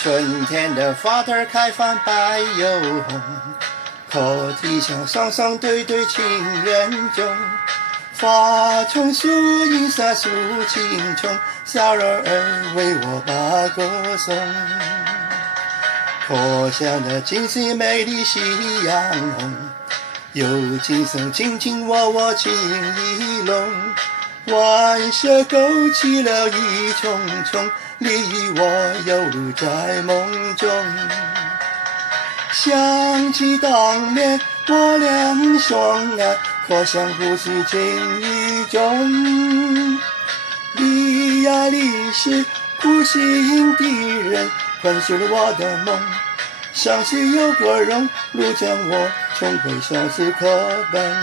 春天的花儿开放白又红，课题上双双对对情人中，花丛树影洒抒情衷，小人儿为我把歌颂。可笑的今夕美丽夕阳红，有几声卿卿我我情意浓，晚霞勾起了一重重，你我犹如在梦中。想起当年我俩相爱，可想不是情意重。你呀你是苦心的人，宽恕了我的梦，相信有个人路将我重回相思课本，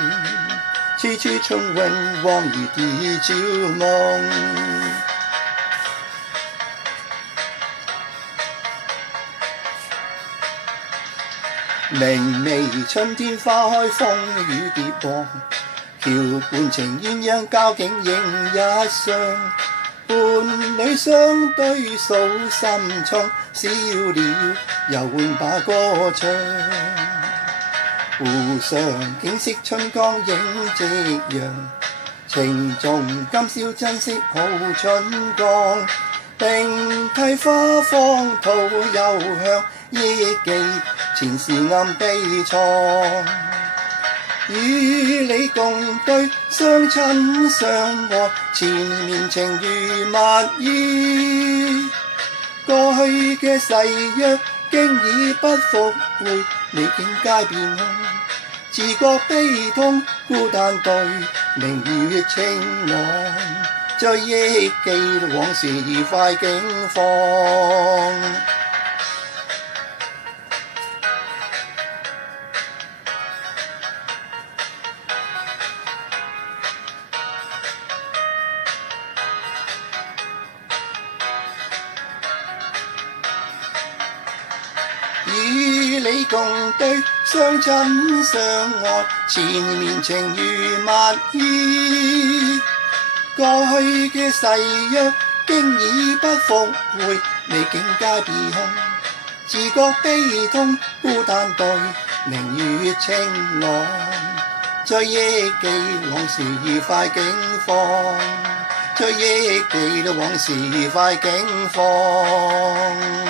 凄凄重温往日的旧梦。明媚春天花開風雨跌宕，橋畔情鴛鴦交警影一雙，伴侶相對訴心衷，笑了又換把歌唱。湖上景色春光映夕陽，情重今宵珍惜好春光。並蒂花芳土幽香，憶記前事暗悲愴。與你共對相親相愛，纏綿情如蜜意。過去嘅誓約經已不復回，你境皆變空，自覺悲痛孤單對明月情郎，再憶記往事愉快境況。與你共對相親相愛，纏綿情如蜜意。過去嘅誓約經已不復回，你境界變空，自覺悲痛孤單對明月情郎，再憶記往事愉快境況，再憶記往事愉快境況。